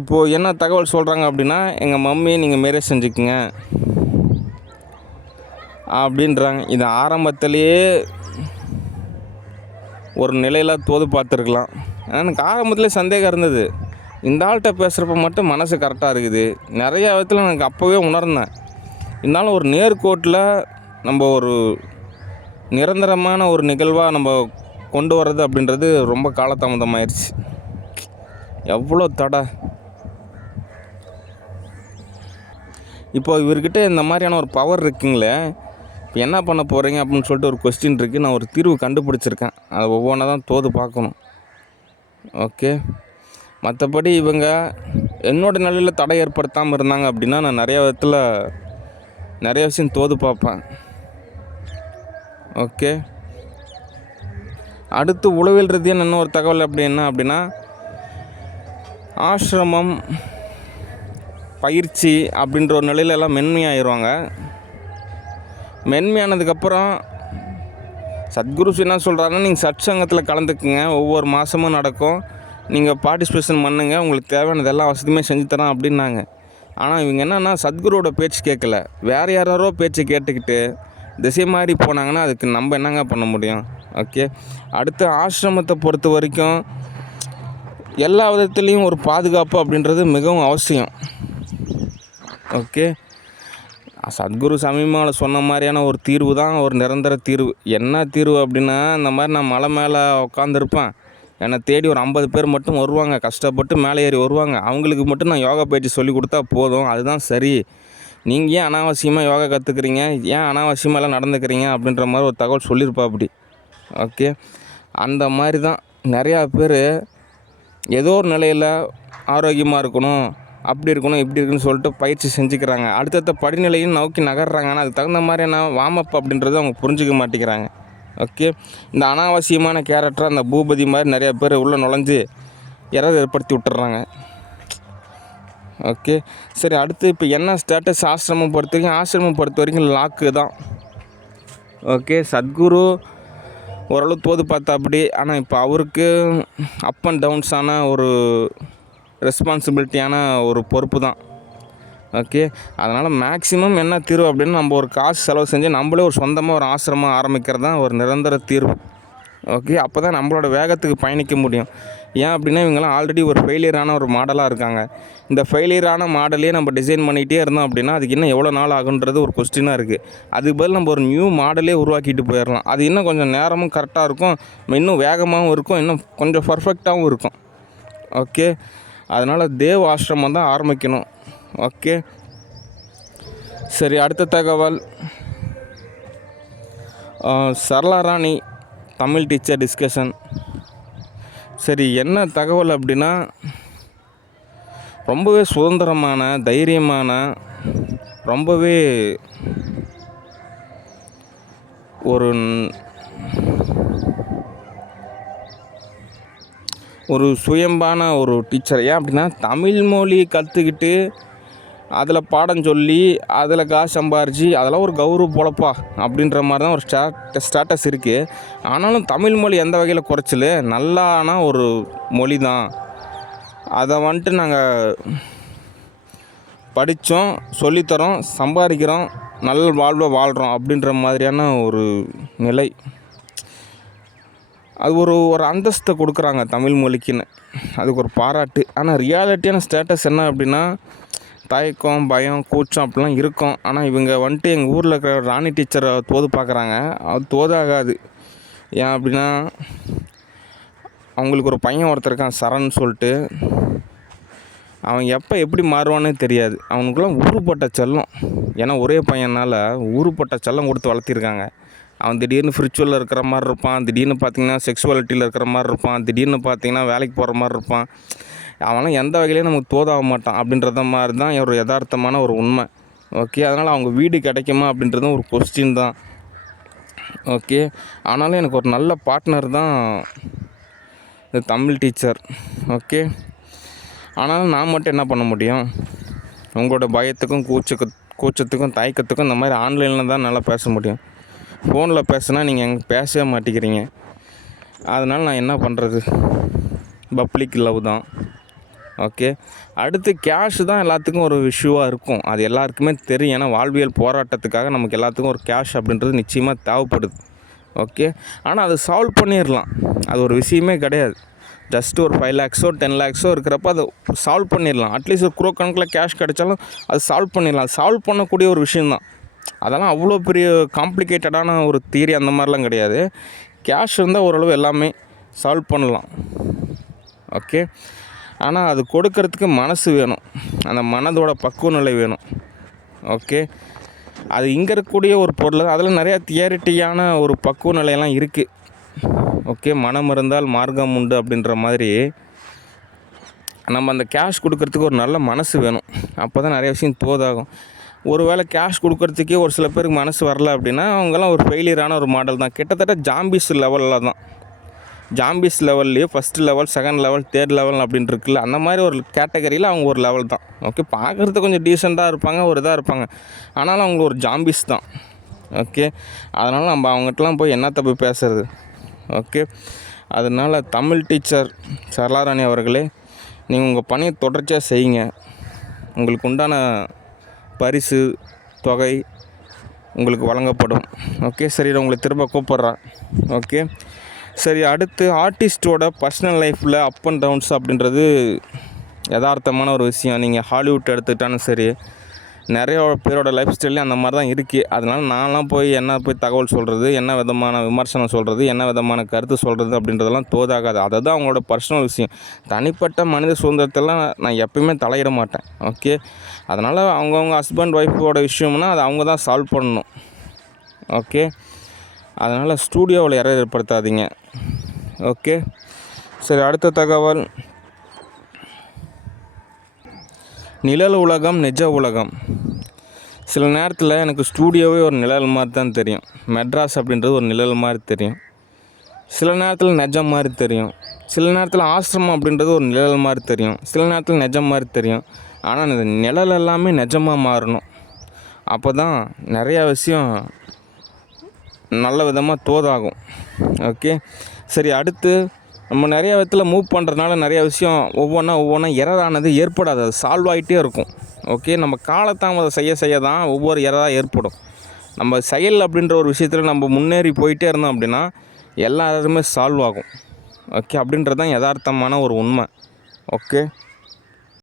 இப்போது என்ன தகவல் சொல்கிறாங்க அப்படின்னா, எங்கள் மம்மி நீங்கள் மேரேஜ் செஞ்சுக்குங்க அப்படின்றாங்க. இது ஆரம்பத்திலேயே ஒரு நிலையில் தோது பார்த்துருக்கலாம். எனக்கு ஆரம்பத்துலேயே சந்தேகம் இருந்தது. இந்த ஆள்கிட்ட பேசுகிறப்ப மட்டும் மனசு கரெக்டாக இருக்குது. நிறையா விதத்தில் எனக்கு அப்போவே உணர்ந்தேன். இருந்தாலும் ஒரு நேர்கோட்டில் நம்ம ஒரு நிரந்தரமான ஒரு நிகழ்வாக நம்ம கொண்டு வர்றது அப்படின்றது ரொம்ப காலதாமதமாயிருச்சு. எவ்வளோ தடை. இப்போ இவர்கிட்ட இந்த மாதிரியான ஒரு பவர் இருக்குங்களே, இப்போ என்ன பண்ண போகிறீங்க அப்படின்னு சொல்லிட்டு ஒரு கொஸ்டின் இருக்குது. நான் ஒரு தீர்வு கண்டுபிடிச்சிருக்கேன். அதை ஒவ்வொன்றா தான் தோது பார்க்கணும். ஓகே. மற்றபடி இவங்க என்னோடய நிலையில் தடை ஏற்படுத்தாமல் இருந்தாங்க அப்படின்னா நான் நிறையா விதத்தில் நிறைய விஷயம் தோது பார்ப்பேன். ஓகே. அடுத்து உளவியல் ரீதியான இன்னொரு தகவல் அப்படி என்ன அப்படின்னா, ஆசிரமம் பயிற்சி அப்படின்ற ஒரு நிலையில் எல்லாம் மென்மையாகிடுவாங்க. மென்மையானதுக்கப்புறம் சத்குருஸ் என்ன சொல்கிறாருன்னா, நீங்கள் சத் சங்கத்தில் கலந்துக்குங்க, ஒவ்வொரு மாதமும் நடக்கும், நீங்கள் பார்ட்டிசிபேஷன் பண்ணுங்கள், உங்களுக்கு தேவையானது எல்லா வசதியுமே செஞ்சு தரோம் அப்படின்னாங்க. ஆனால் இவங்க என்னென்னா சத்குருவோட பேச்சு கேட்கல, வேறு யாரோ பேச்சு கேட்டுக்கிட்டு திசை மாதிரி போனாங்கன்னா அதுக்கு நம்ம என்னங்க பண்ண முடியும்? ஓகே. அடுத்து ஆசிரமத்தை பொறுத்த வரைக்கும் எல்லா விதத்துலேயும் ஒரு பாதுகாப்பு அப்படின்றது மிகவும் அவசியம். ஓகே. சத்குரு சமீபத்தில் சொன்ன மாதிரியான ஒரு தீர்வு தான் ஒரு நிரந்தர தீர்வு. என்ன தீர்வு அப்படின்னா, இந்த மாதிரி நான் மலை மேலே உட்காந்துருப்பேன், என்னை தேடி ஒரு 50 பேர் மட்டும் வருவாங்க, கஷ்டப்பட்டு மேலே ஏறி வருவாங்க, அவங்களுக்கு மட்டும் நான் யோகா பயிற்சி சொல்லி கொடுத்தா போதும், அதுதான் சரி. நீங்கள் ஏன் அனாவசியமாக யோகா கற்றுக்குறீங்க, ஏன் அனாவசியமாக எல்லாம் நடந்துக்கிறீங்க அப்படின்ற மாதிரி ஒரு தகவல் சொல்லியிருப்பா அப்படி. ஓகே. அந்த மாதிரி தான் நிறையா பேர் ஏதோ ஒரு நிலையில் ஆரோக்கியமாக இருக்கணும், அப்படி இருக்கணும், இப்படி இருக்குன்னு சொல்லிட்டு பயிற்சி செஞ்சுக்கிறாங்க. அடுத்தடுத்த படிநிலையும் நோக்கி நகர்றாங்க. ஆனால் அதுக்கு தகுந்த மாதிரியான வார்மப் அப்படின்றது அவங்க புரிஞ்சிக்க மாட்டேங்கிறாங்க. ஓகே. இந்த அனாவசியமான கேரக்டர் அந்த பூபதி மாதிரி நிறையா பேர் உள்ளே நுழைஞ்சி எரர் ஏற்படுத்தி விட்டுறாங்க. ஓகே. சரி, அடுத்து இப்போ என்ன ஸ்டேட்டஸ் ஆசிரமம் பொறுத்த வரைக்கும் லாக்கு தான். ஓகே. சத்குரு ஓரளவு தோது பார்த்தா அப்படி. ஆனால் இப்போ அவருக்கு அப் அண்ட் டவுன்ஸான ஒரு ரெஸ்பான்சிபிலிட்டியான ஒரு பொறுப்பு தான். ஓகே. அதனால் மேக்ஸிமம் என்ன தீர்வு அப்படின்னு நம்ம ஒரு காசு செலவு செஞ்சு நம்மளே ஒரு சொந்தமாக ஒரு ஆசிரமம் ஆரம்பிக்கிறது தான் ஒரு நிரந்தர தீர்வு. ஓகே. அப்போ தான் நம்மளோட வேகத்துக்கு பயணிக்க முடியும். ஏன் அப்படின்னா இவங்கெல்லாம் ஆல்ரெடி ஒரு ஃபெயிலியரான ஒரு மாடலாக இருக்காங்க. இந்த ஃபெயிலியரான மாடலையே நம்ம டிசைன் பண்ணிகிட்டே இருந்தோம் அப்படின்னா அதுக்கு இன்னும் எவ்வளோ நாள் ஆகுன்றது ஒரு கொஸ்டினாக இருக்குது. அதுக்கு பதில் நம்ம ஒரு நியூ மாடலே உருவாக்கிட்டு போயிடலாம். அது இன்னும் கொஞ்சம் நேரமும் கரெக்டாக இருக்கும், இன்னும் வேகமாகவும் இருக்கும், இன்னும் கொஞ்சம் பர்ஃபெக்டாகவும் இருக்கும். ஓகே. அதனால் தேவ் ஆசிரமம் தான் ஆரம்பிக்கணும். ஓகே. சரி, அடுத்த தகவல், சரளா ராணி தமிழ் டீச்சர் டிஸ்கஷன். சரி, என்ன தகவல் அப்படின்னா, ரொம்பவே சுதந்திரமான, தைரியமான, ரொம்பவே ஒரு சுயம்பான ஒரு டீச்சர். ஏன் அப்படின்னா தமிழ் மொழி கற்றுக்கிட்டு அதில் பாடம் சொல்லி அதில் காசு சம்பாரித்து அதெல்லாம் ஒரு கௌரவ பொழப்பா அப்படின்ற மாதிரி தான் ஒரு ஸ்டேட்டஸ் இருக்குது. ஆனாலும் தமிழ் மொழி எந்த வகையில் குறைச்சல், நல்லான ஒரு மொழி தான். அதை வந்துட்டு நாங்கள் படித்தோம், சொல்லித்தரோம், சம்பாதிக்கிறோம், நல்ல வாழ்வை வாழ்கிறோம் அப்படின்ற மாதிரியான ஒரு நிலை. அது ஒரு அந்தஸ்தை கொடுக்குறாங்க தமிழ் மொழிக்குன்னு, அதுக்கு ஒரு பாராட்டு. ஆனால் ரியாலிட்டியான ஸ்டேட்டஸ் என்ன அப்படின்னா, தயக்கம், பயம், கூச்சம் அப்படிலாம் இருக்கும். ஆனால் இவங்க வந்துட்டு எங்கள் ஊரில் இருக்கிற ராணி டீச்சரை தோது பார்க்குறாங்க. அது தோதாகாது. ஏன் அப்படின்னா அவங்களுக்கு ஒரு பையன் ஒருத்தர் இருக்கான், சரண் சொல்லிட்டு. அவன் எப்போ எப்படி மாறுவானே தெரியாது. அவனுக்குலாம் ஊருப்பட்ட செல்லம். ஏன்னா ஒரே பையனால் ஊருப்பட்ட செல்லம் கொடுத்து வளர்த்திருக்காங்க. அவன் திடீர்னு ஸ்பிரிச்சுவலில் இருக்கிற மாதிரி இருப்பான், திடீர்னு பார்த்திங்கன்னா செக்ஸுவாலிட்டியில் இருக்கிற மாதிரி இருப்பான், திடீர்னு பார்த்திங்கன்னா வேலைக்கு போகிற மாதிரி இருப்பான். அவனால் எந்த வகையிலையும் நமக்கு தோதாக மாட்டான் அப்படின்றத மாதிரி தான் ஒரு யதார்த்தமான ஒரு உண்மை. ஓகே. அதனால் அவங்க வீடு கிடைக்குமா அப்படின்றதும் ஒரு கொஸ்டின் தான். ஓகே. ஆனாலும் எனக்கு ஒரு நல்ல பார்ட்னர் தான் இந்த தமிழ் டீச்சர். ஓகே. ஆனாலும் நான் மட்டும் என்ன பண்ண முடியும்? உங்களோட பயத்துக்கும் கூச்சத்துக்கும் தயக்கத்துக்கும் இந்த மாதிரி ஆன்லைனில் தான் நல்லா பேச முடியும். ஃபோனில் பேசுனா நீங்கள் எங்கே பேசவே மாட்டேங்கிறீங்க. அதனால் நான் என்ன பண்ணுறது? பப்ளிக் லவ் தான். ஓகே. அடுத்து கேஷ் தான் எல்லாத்துக்கும் ஒரு இஷ்யூவாக இருக்கும். அது எல்லாருக்குமே தெரியும். ஏன்னா வாழ்வியல் போராட்டத்துக்காக நமக்கு எல்லாத்துக்கும் ஒரு கேஷ் அப்படின்றது நிச்சயமாக தேவைப்படுது. ஓகே. ஆனால் அது சால்வ் பண்ணிடலாம். அது ஒரு விஷயமே கிடையாது. ஜஸ்ட் ஒரு 5 lakhஸோ 10 lakhஸோ இருக்கிறப்ப அதை சால்வ் பண்ணிடலாம். அட்லீஸ்ட் ஒரு குரோ கணக்கில் கேஷ் கிடைச்சாலும் அது சால்வ் பண்ணிடலாம். சால்வ் பண்ணக்கூடிய ஒரு விஷயந்தான். அதெல்லாம் அவ்வளோ பெரிய காம்ப்ளிகேட்டடான ஒரு தியரி அந்த மாதிரிலாம் கிடையாது. கேஷ் இருந்தால் ஓரளவு எல்லாமே சால்வ் பண்ணலாம். ஓகே. ஆனால் அது கொடுக்கறதுக்கு மனசு வேணும். அந்த மனதோட பக்குவ நிலை வேணும். ஓகே. அது இங்கே இருக்கக்கூடிய ஒரு பொருள். அதில் நிறையா தியரிட்டியான ஒரு பக்குவ நிலையெல்லாம் இருக்குது. ஓகே. மனம் இருந்தால் மார்க்கம் உண்டு அப்படின்ற மாதிரி நம்ம அந்த கேஷ் கொடுக்கறதுக்கு ஒரு நல்ல மனசு வேணும். அப்போ தான் நிறைய விஷயம் தோதாகும். ஒரு வேளை கேஷ் கொடுக்கறதுக்கே ஒரு சில பேருக்கு மனசு வரல அப்படின்னா அவங்கெல்லாம் ஒரு ஃபெயிலியரான ஒரு மாடல் தான். கிட்டத்தட்ட ஜாம்பிஸ் லெவலில் தான். ஜாம்பிஸ் லெவல்லையே first level, second level, third level அப்படின்னு இருக்குல்ல, அந்த மாதிரி ஒரு கேட்டகரியில் அவங்க ஒரு லெவல் தான். ஓகே. பார்க்குறதுக்கு கொஞ்சம் டீசெண்டாக இருப்பாங்க, ஒரு இதாக இருப்பாங்க. ஆனாலும் அவங்க ஒரு ஜாம்பிஸ் தான். ஓகே. அதனால் நம்ம அவங்ககிட்டலாம் போய் என்னத்தை போய் பேசுறது. ஓகே. அதனால் தமிழ் டீச்சர் சரளாராணி அவர்களே, நீங்கள் உங்கள் பணியை தொடர்ச்சியாக செய்யுங்க. உங்களுக்கு உண்டான பரிசு தொகை உங்களுக்கு வழங்கப்படும். ஓகே. சரி, நான் உங்களை திரும்ப கூப்பிட்றேன். ஓகே. சரி, அடுத்து ஆர்டிஸ்ட்டோட பர்சனல் லைஃப்பில் அப் அண்ட் டவுன்ஸ் அப்படின்றது யதார்த்தமான ஒரு விஷயம். நீங்கள் ஹாலிவுட் எடுத்துக்கிட்டாலும் சரி, நிறைய பேரோட லைஃப் ஸ்டைல்லையும் அந்த மாதிரி தான் இருக்குது. அதனால் நான்லாம் போய் என்ன போய் தகவல் சொல்கிறது, என்ன விதமான விமர்சனம் சொல்கிறது, என்ன விதமான கருத்து சொல்கிறது அப்படின்றதெல்லாம் தோதாகாது. அதுதான் அவங்களோட பர்சனல் விஷயம். தனிப்பட்ட மனித சுதந்திரத்தெல்லாம் நான் எப்பயுமே தலையிட மாட்டேன். ஓகே. அதனால் அவங்கவுங்க ஹஸ்பண்ட் ஒய்ஃபோட விஷயம்னா அதை அவங்க தான் சால்வ் பண்ணணும். ஓகே. அதனால் ஸ்டூடியோவில் ஏற்படுத்தாதீங்க. ஓகே. சரி, அடுத்த தகவல், நிழல் உலகம் நிஜ உலகம். சில நேரத்தில் எனக்கு ஸ்டூடியோவே ஒரு நிழல் மாதிரி தான் தெரியும். மெட்ராஸ் அப்படின்றது ஒரு நிழல் மாதிரி தெரியும். சில நேரத்தில் நிஜம் மாதிரி தெரியும். சில நேரத்தில் ஆசிரமம் அப்படின்றது ஒரு நிழல் மாதிரி தெரியும். சில நேரத்தில் நிஜம் மாதிரி தெரியும். ஆனால் இந்த நிழல் எல்லாமே நிஜமாக மாறணும். அப்போ தான் நிறையா விஷயம் நல்ல விதமாக தோதாகும். ஓகே. சரி, அடுத்து நம்ம நிறையா விதத்தில் மூவ் பண்ணுறதுனால நிறையா விஷயம் ஒவ்வொன்றா எரரானது ஏற்படாது. அது சால்வ் ஆகிட்டே இருக்கும். ஓகே. நம்ம காலத்தாமதம் செய்ய தான் ஒவ்வொரு எரராக ஏற்படும். நம்ம செயல் அப்படின்ற ஒரு விஷயத்தில் நம்ம முன்னேறி போயிட்டே இருந்தோம் அப்படின்னா எல்லாருமே சால்வ் ஆகும். ஓகே. அப்படின்றது தான் யதார்த்தமான ஒரு உண்மை. ஓகே.